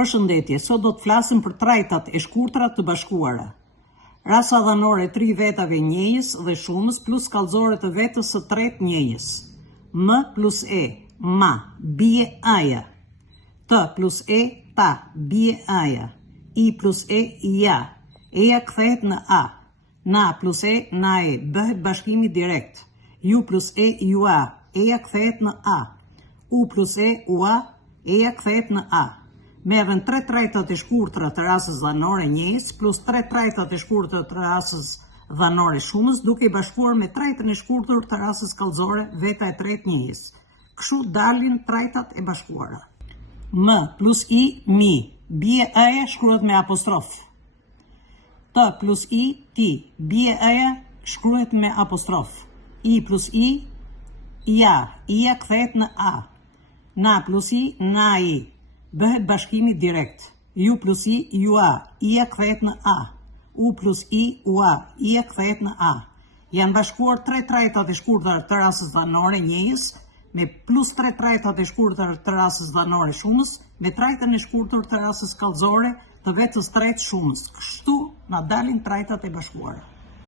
Përshëndetje, sot do të flasim për trajtat e shkurtra të bashkuara. Rasa dhanore 3 vetave njejës dhe shumës plus kallëzore të vetës së tretë njejës. M plus E, ma, bie aja. T plus E, ta, bie aja. I plus E, ja. Eja kthehet në A. Na plus E, na e, bëhet bashkimi direkt. Ju plus E, ju A. Eja kthehet në A. U plus E, u A. Eja kthehet në A. Merren 3 trajtat e shkurtra të rasës dhanore njejës plus 3 trajtat e shkurtra të rasës dhanore shumës, duke i bashkuar me trajtën e shkurtër të rasës kallëzore veta e tretë njejës. Kështu dalin trajtat e bashkuara. M plus I, mi. Bie aja shkruhet me apostrof. T plus I, ti. Bie aja shkruhet me apostrof. I plus I, ja. Ija kthehet në A. Na plus I, na I. Bëhet bashkimi direkt. Ju plus I, ju A. Ija kthehet në A. U plus I, u A. Ija kthehet në A. Janë bashkuar 3 trajtat e shkurtër të rasës dhanore njejës me plus 3 trajtat e shkurtër të rasës dhanore shumës me trajtën e shkurtër të rasës kallëzore të vetës tretë shumës. Kështu na dalin trajtat e bashkuara.